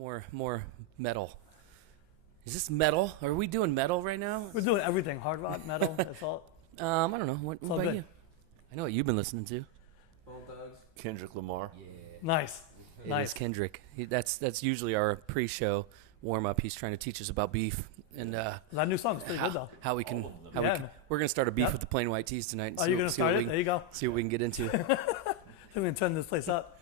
more metal. Is this metal? Are we doing metal right now? We're doing everything. Hard rock, metal. That's all. I don't know. What all about good. you? I know what you've been listening to. Bone Thugs. Kendrick Lamar. Nice. It Nice. is Kendrick. That's usually our pre-show warm-up. He's trying to teach us about beef and That new song's pretty good, though. how we can. Yeah. We're gonna start a beef Yep. with the plain white tees tonight. And Are you going to start it? There you go. See what we can get into. I'm going to turn this place up.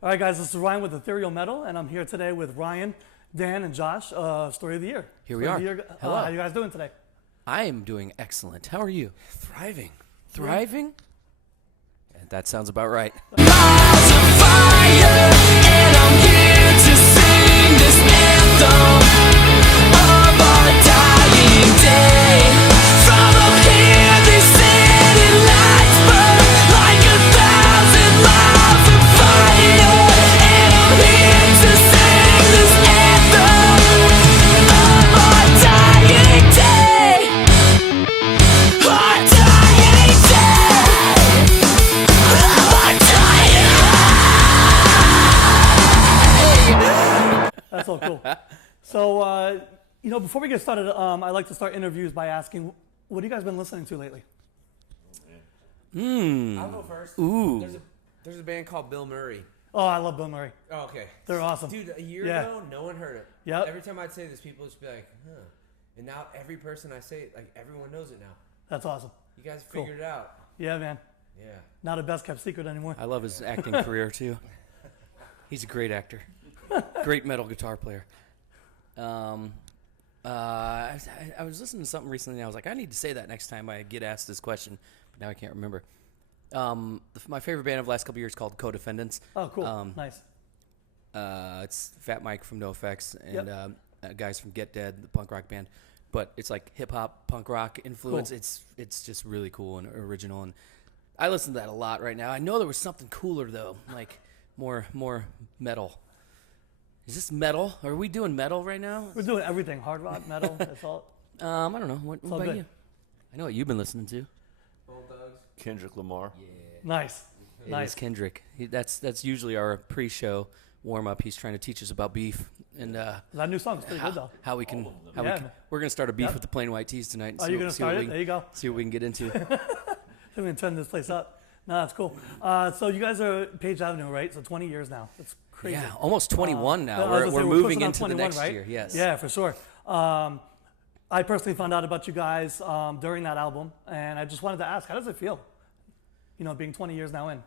All right, guys, this is Ryan with Ethereal Metal, and I'm here today with Ryan, Dan, and Josh, Story of the Year. Here we Story are. of the Year. Hello. How you guys doing today? I am doing excellent. How are you? Thriving. Thriving? Yeah, that sounds about right. That's so cool. So, before we get started, I like to start interviews by asking, what have you guys been listening to lately? I'll go first. Ooh. There's a band called Bill Murray. Oh, I love Bill Murray. Oh, okay. They're awesome. Dude, a year Yeah. ago, no one heard it. Yep. Every time I'd say this, people would just be like, huh. And now every person I say, like, everyone knows it now. That's awesome. You guys Cool. figured it out. Yeah, man. Yeah. Not a best kept secret anymore. I love his acting career too. He's a great actor, great metal guitar player. I was listening to something recently, and I was like, I need to say that next time I get asked this question, but now I can't remember. My favorite band of the last couple years is called Co-Defendants. Oh, cool. Nice. It's Fat Mike from NoFX and guys from Get Dead, the punk rock band. But it's like hip hop, punk rock influence. Cool. It's just really cool and original, and I listen to that a lot right now. I know there was something cooler though, like more metal. Is this metal? Are we doing metal right now? We're doing everything. Hard rock, metal. That's all. I don't know. What all about good. you? I know what you've been listening to. Bone Thugs. Kendrick Lamar. Nice. It Nice. is Kendrick. That's usually our pre-show warm-up. He's trying to teach us about beef and That new song's pretty good, though. how we can. Yeah. We're gonna start a beef Yep. with the plain white tees tonight. And Are see you what- going to see what start we it? can- There you go. See what we can get into. I'm going to turn this place up. No, that's cool. So you guys are Page Avenue, right? So 20 years now. That's crazy. Yeah, almost 21 now. I was We're gonna say, moving pushing on into the 21, next right? year. Yes. Yeah, for sure. I personally found out about you guys during that album, and I just wanted to ask, how does it feel? Being 20 years now in.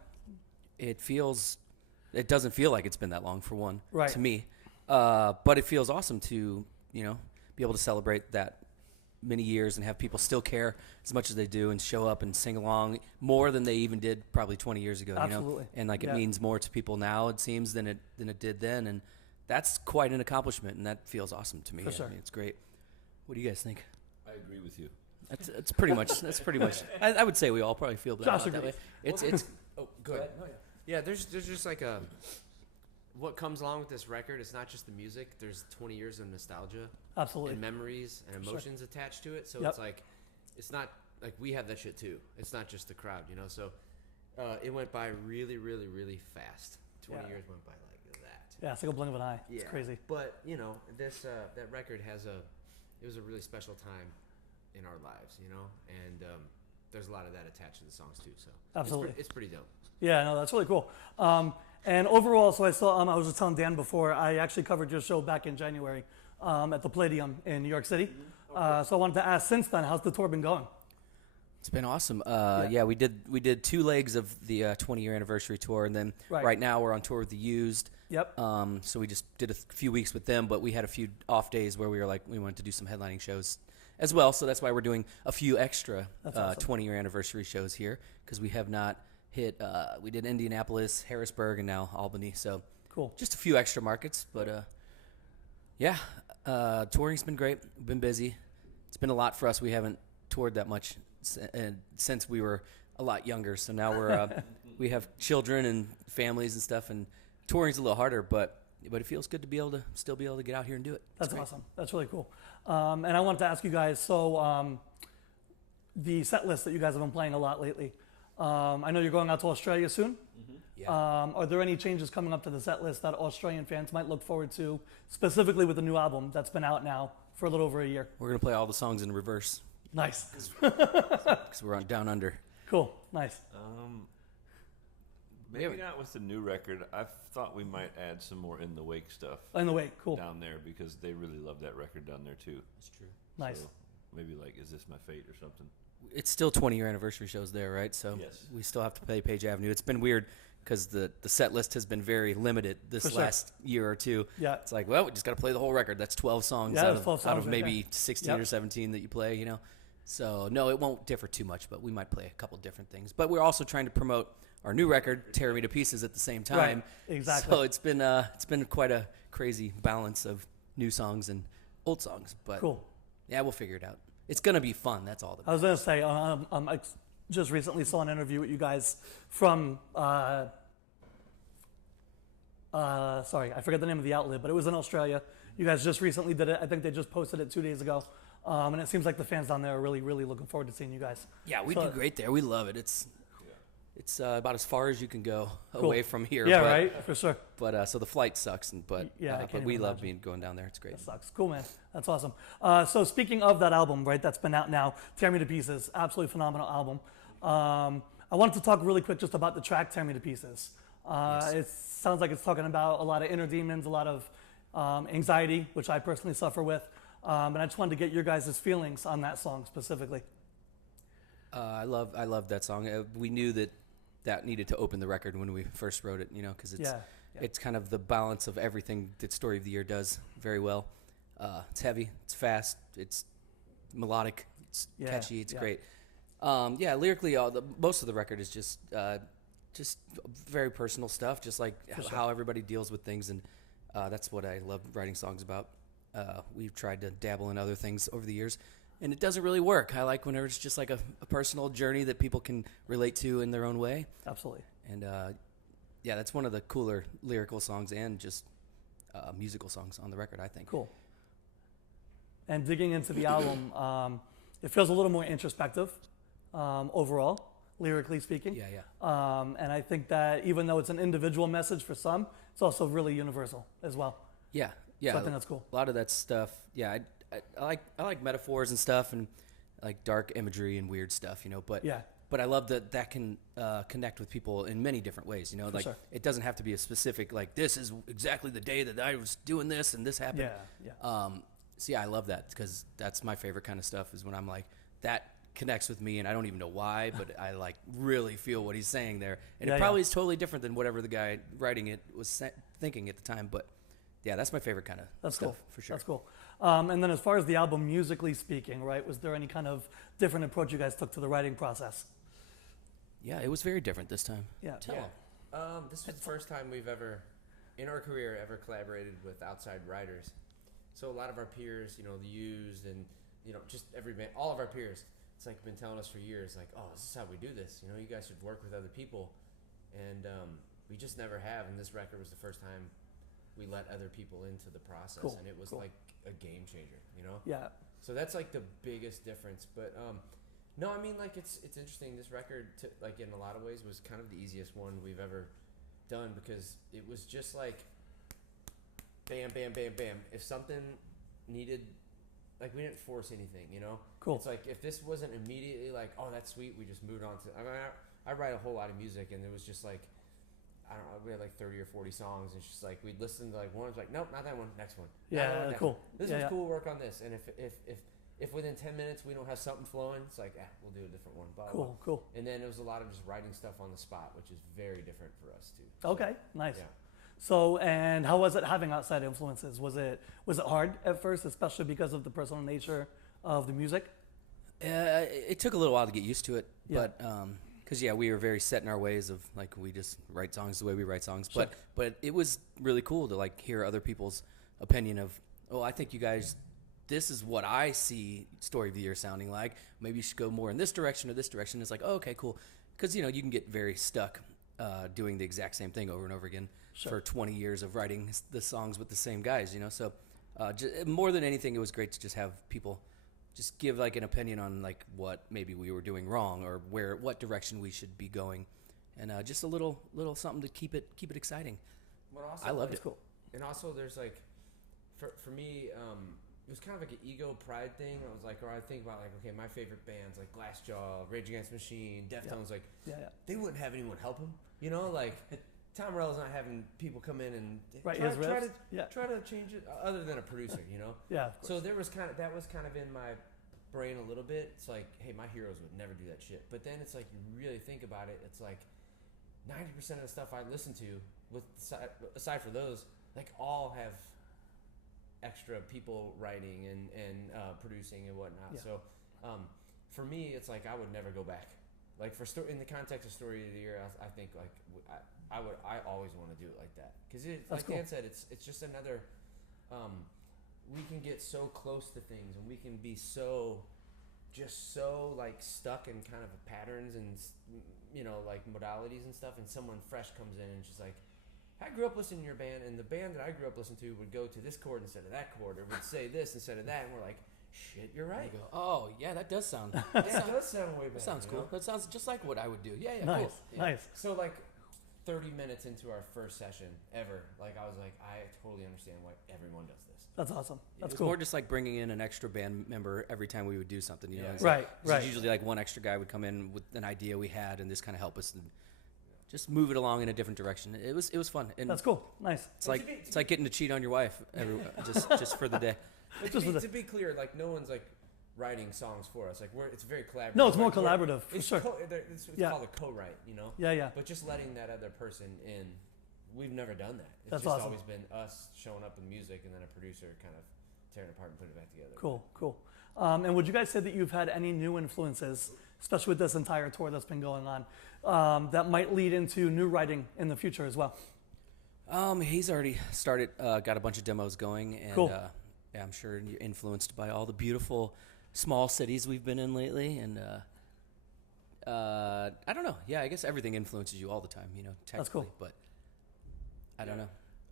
It doesn't feel like it's been that long for one, Right. to me. But it feels awesome to, be able to celebrate that many years and have people still care as much as they do and show up and sing along more than they even did probably 20 years ago. Absolutely. And like it Yeah. means more to people now, it seems, than it did then. And that's quite an accomplishment, and that feels awesome to me. For sure. I mean, it's great. What do you guys think? I agree with you. That's pretty much. I would say we all probably feel Josh that way. agrees. It's Oh, good. Yeah, there's just like what comes along with this record. It's not just the music. There's 20 years of nostalgia Absolutely. and memories and emotions attached to it. So Yep. it's like, it's not like we have that shit too. It's not just the crowd, So it went by really, really, really fast. 20 Yeah. years went by like that. Yeah, it's like a blink of an eye. It's crazy. But this that record it was a really special time in our lives, and there's a lot of that attached to the songs too. So Absolutely. it's pretty dope. Yeah, no, that's really cool. And overall, so I saw, I was just telling Dan before, I actually covered your show back in January at the Palladium in New York City. So I wanted to ask, since then, how's the tour been going? It's been awesome. Yeah, we did 2 legs of the 20-year anniversary tour, and then Right. right now we're on tour with the Used. Yep. So we just did a few weeks with them, but we had a few off days where we were like, we wanted to do some headlining shows as well. So that's why we're doing a few extra That's awesome. 20-year anniversary shows here, because we have not hit. We did Indianapolis, Harrisburg, and now Albany. So Cool. just a few extra markets, but yeah, touring's been great. We've been busy. It's been a lot for us. We haven't toured that much since we were a lot younger. So now we have children and families and stuff, and touring's a little harder, but it feels good to be able to still be able to get out here and do it. That's awesome. That's really cool. And I wanted to ask you guys, so the set list that you guys have been playing a lot lately. I know you're going out to Australia soon. Yeah. Are there any changes coming up to the set list that Australian fans might look forward to, specifically with the new album that's been out now for a little over a year? We're gonna play all the songs in reverse Nice. because we're on Down Under. Cool. Nice. Maybe not with the new record. I thought we might add some more In the Wake stuff In the wake. Cool. down there because they really love that record down there too. That's true. Nice. So maybe like Is This My Fate or something. It's still 20-year anniversary shows there, right? So Yes. we still have to play Page Avenue. It's been weird because the set list has been very limited this For sure. last year or two. Yeah. It's like, well, we just got to play the whole record. That's 12 songs, Yeah, out, it's of, 12 out songs of right maybe there. 16 or Yep. 17 that you play, you know? So, no, it won't differ too much, but we might play a couple different things. But we're also trying to promote our new record, Tear Me to Pieces, at the same time. Right. Exactly. So it's been quite a crazy balance of new songs and old songs. But Cool. yeah, we'll figure it out. It's going to be fun. That's all. I was gonna say, I just recently saw an interview with you guys from, sorry, I forget the name of the outlet, but it was in Australia. You guys just recently did it. I think they just posted it 2 days ago. And it seems like the fans down there are really, really looking forward to seeing you guys. Yeah, we So- do great there. We love it. It's about as far as you can go Cool. away from here. Yeah, but, right, for sure. But so the flight sucks, but Yeah, I can't but we even love imagine. going down there. It's great. That sucks. Cool, man. That's awesome. So speaking of that album, right, that's been out now, Tear Me to Pieces, absolutely phenomenal album. I wanted to talk really quick just about the track Tear Me to Pieces. It sounds like it's talking about a lot of inner demons, a lot of anxiety, which I personally suffer with. And I just wanted to get your guys' feelings on that song specifically. I love that song. We knew that needed to open the record when we first wrote it, you know, because Yeah. it's kind of the balance of everything that Story of the Year does very well. It's heavy, it's fast, it's melodic, it's Yeah, catchy, it's yeah. great. Lyrically, most of the record is just very personal stuff, just like how everybody deals with things, and that's what I love writing songs about. We've tried to dabble in other things over the years, and it doesn't really work. I like whenever it's just like a personal journey that people can relate to in their own way. Absolutely. And yeah, that's one of the cooler lyrical songs and just musical songs on the record, I think. Cool. And digging into the album, it feels a little more introspective overall, lyrically speaking. Yeah, yeah. And I think that even though it's an individual message for some, it's also really universal as well. Yeah, yeah. So I think that's cool. A lot of that stuff. Yeah, I like metaphors and stuff, and I like dark imagery and weird stuff, you know. But Yeah. But I love that can connect with people in many different ways. You know, like sure. it doesn't have to be a specific like this is exactly the day that I was doing this and this happened. Yeah, yeah. So yeah, I love that because that's my favorite kind of stuff is when I'm like that connects with me and I don't even know why, but I like really feel what he's saying there. And Yeah, it probably yeah. is totally different than whatever the guy writing it was thinking at the time. But yeah, that's my favorite kind of That's stuff cool. for sure. That's cool. And then as far as the album musically speaking, right, was there any kind of different approach you guys took to the writing process? Yeah, it was very different this time. Yeah. Tell Yeah. 'em. This was the first time we've ever, in our career, ever collaborated with outside writers. So a lot of our peers, you know, the Used and, you know, just every band, all of our peers, it's like been telling us for years, like, oh, this is how we do this. You know, you guys should work with other people. And we just never have. And this record was the first time we let other people into the process. Cool, And it was cool. like a game changer, you know? Yeah. So that's like the biggest difference. But no, I mean, like it's interesting. This record, like in a lot of ways, was kind of the easiest one we've ever done because it was just like bam, bam, bam, bam. If something needed, like we didn't force anything, you know. Cool. It's like if this wasn't immediately like, oh, that's sweet, we just moved on to. I mean, I write a whole lot of music, and it was just like, I don't know, we had like 30 or 40 songs, and it's just like we'd listen to like one, it's like, nope, not that one, next one. Not that Yeah, one, next cool. one. This Yeah, was yeah. cool. Work on this, and if within 10 minutes we don't have something flowing, it's like, we'll do a different one. Blah, blah, blah. Cool, cool. And then it was a lot of just writing stuff on the spot, which is very different for us too. Okay, nice. Yeah. So, and how was it having outside influences? Was it hard at first, especially because of the personal nature of the music? It took a little while to get used to it, Yeah. but because we were very set in our ways of like we just write songs the way we write songs. Sure. But it was really cool to like hear other people's opinion of, oh, I think you guys, this is what I see Story of the Year sounding like. Maybe you should go more in this direction or this direction. It's like, oh, okay, cool, because you know you can get very stuck doing the exact same thing over and over again Sure. for 20 years of writing the songs with the same guys. You know, so more than anything, it was great to just have people just give like an opinion on like what maybe we were doing wrong or what direction we should be going, and just a little something to keep it exciting. But also, I loved like, it. Cool. And also, there's like, for me, it was kind of like an ego pride thing. I was like, or I think about like, okay, my favorite bands like Glassjaw, Rage Against the Machine, Deftones, like, Yeah. they wouldn't have anyone help them, you know, like. Tom Morello's not having people come in and Right, try, his try riffs. to Yeah. try to change it, other than a producer, you know. Yeah. Of course. So that was kind of in my brain a little bit. It's like, hey, my heroes would never do that shit. But then it's like, you really think about it, it's like 90% of the stuff I listen to, with aside for those, like all have extra people writing and producing and whatnot. Yeah. So for me, it's like I would never go back. Like in the context of Story of the Year, I think like I always want to do it like that, because like cool. Dan said, it's just another. We can get so close to things, and we can be so like stuck in kind of patterns and like modalities and stuff. And someone fresh comes in and she's like, I grew up listening to your band, and the band that I grew up listening to would go to this chord instead of that chord, or would say this instead of that, and we're like, shit, you're right. You go, oh yeah, that does sound. Yeah, it does sound way better. That sounds you cool. know? That sounds just like what I would do. Yeah, Nice. cool. Yeah. Nice. So like 30 minutes into our first session ever, like I was like, I totally understand why everyone does this. That's awesome. That's It's cool. more just like bringing in an extra band member every time we would do something. You know, Yeah. It's Right, like, right. It's usually like one extra guy would come in with an idea we had and just kind of help us and just move it along in a different direction. It was fun. And That's cool. Nice. It's like it's like getting to cheat on your wife just for the day. To be clear, like no one's like writing songs for us. Like it's very collaborative. No, it's more Like, collaborative, for it's sure. It's Yeah. called a co-write, you know. Yeah. But just letting that other person in, we've never done that. It's That's just awesome. always been us showing up with music and then a producer kind of tearing it apart and putting it back together. Cool. And would you guys say that you've had any new influences, especially with this entire tour that's been going on, that might lead into new writing in the future as well? He's already started, got a bunch of demos going, and Cool. Yeah, I'm sure you're influenced by all the beautiful small cities we've been in lately, and I don't know. Yeah, I guess everything influences you all the time, you know, technically. That's cool. But I don't know.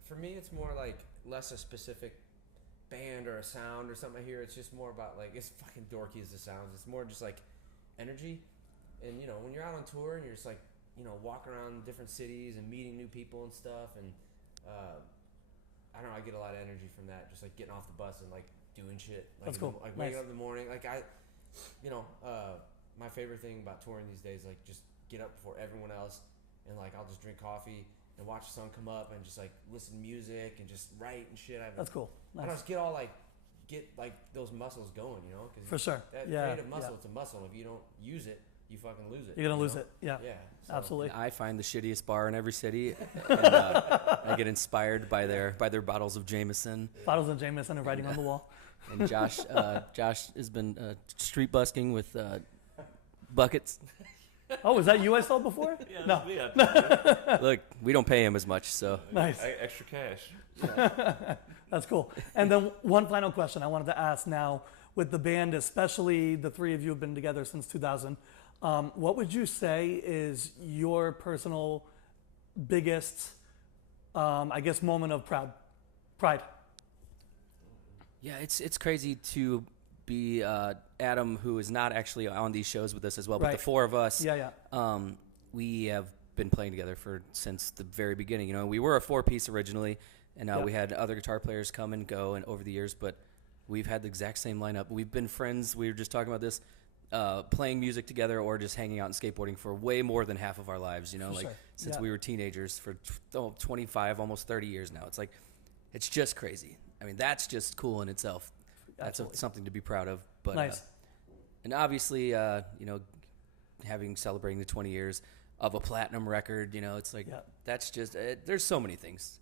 For me, it's more like less a specific band or a sound or something here. It's just more about like, it's fucking dorky as it sounds. It's more just like energy. And when you're out on tour and you're just like, walking around different cities and meeting new people and stuff, and I don't know, I get a lot of energy from that. Just like getting off the bus and like doing shit. Like, That's cool. Like Nice. waking up in the morning. Like my favorite thing about touring these days, like just get up before everyone else, and like I'll just drink coffee and watch the sun come up and just like listen to music and just write and shit. That's cool. I don't Nice. just get like those muscles going, 'cause For sure. that Yeah. creative muscle, Yeah. it's a muscle. If you don't use it, you fucking lose it. You're going to you lose know? it. Yeah. Yeah. So, Absolutely. I find the shittiest bar in every city, and I get inspired by their bottles of Jameson. Bottles of Jameson and writing on the wall. And Josh has been street busking with buckets. Oh, is that you I saw before? Yeah, No. yeah. Look, we don't pay him as much, so Nice. Extra cash. That's cool. And then one final question I wanted to ask now, with the band, especially the three of you have been together since 2000, what would you say is your personal biggest, I guess, moment of pride? yeah, it's crazy to be Adam, who is not actually on these shows with us as well, but Right. the four of us. Yeah. We have been playing together since the very beginning. We were a 4-piece originally, and Yeah. we had other guitar players come and go and over the years, but we've had the exact same lineup. We've been friends. We were just talking about this, playing music together or just hanging out and skateboarding for way more than half of our lives. For Like sure. since Yeah. we were teenagers for 25, almost 30 years now. It's like it's just crazy. I mean, that's just cool in itself. That's Absolutely. something to be proud of. But Nice. and obviously, having celebrating the 20 years of a platinum record, it's like Yeah. that's just there's so many things.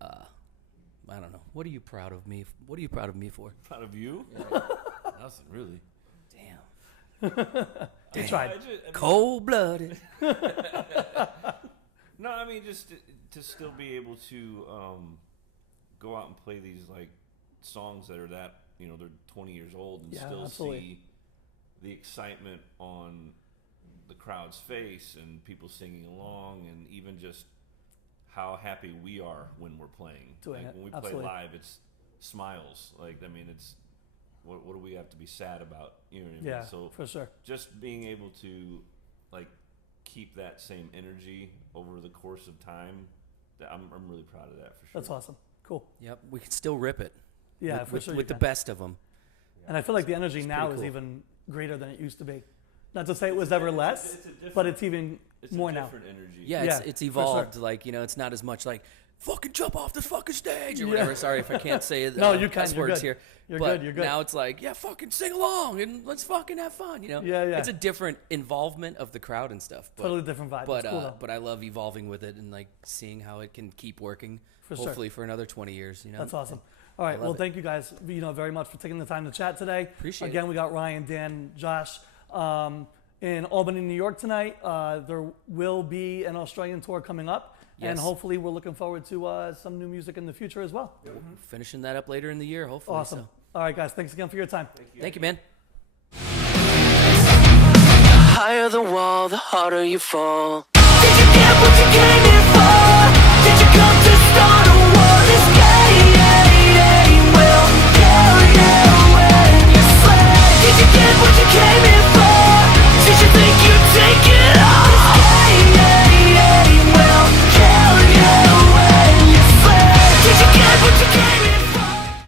I don't know. What are you proud of me? What are you proud of me for? Proud of you? Nothing really. Damn. You tried. I mean, Cold blooded. No, I mean just to still be able to go out and play these like songs that are that they're 20 years old and Yeah, still absolutely. see the excitement on the crowd's face and people singing along, and even just how happy we are when we're playing. Doing like it, when we absolutely. play live, it's smiles. Like I mean, it's What do we have to be sad about? You know what I mean? Yeah, So for sure. just being able to like keep that same energy over the course of time, I'm really proud of that for sure. That's awesome. Cool. Yep, we can still rip it. Yeah, with, for with, sure. with you the can. best of them. And I feel like the energy now pretty is cool. even greater than it used to be. Not to say it was ever less, it's a different- but it's even It's more a now. different energy. Yeah, Yeah, it's for evolved. sure. Like, it's not as much like fucking jump off the fucking stage or Yeah. whatever. Sorry if I can't say No, you can. cuss You're words good. here. You're but good. You're good. now it's like, yeah, fucking sing along and let's fucking have fun. Yeah, yeah. It's a different involvement of the crowd and stuff. But, Totally different vibe. But It's cool though. but I love evolving with it and like seeing how it can keep working. For sure. Hopefully for another 20 years. That's awesome. All right. love Well, it. thank you guys, very much for taking the time to chat today. Appreciate Again, it. we got Ryan, Dan, Josh in Albany, New York tonight. There will be an Australian tour coming up, and Yes. hopefully we're looking forward to some new music in the future as well. Finishing that up later in the year. Hopefully. Awesome. So. All right, guys. Thanks again for your time. Thank you, man. Higher the wall, the harder you fall. Did you get what you came here for?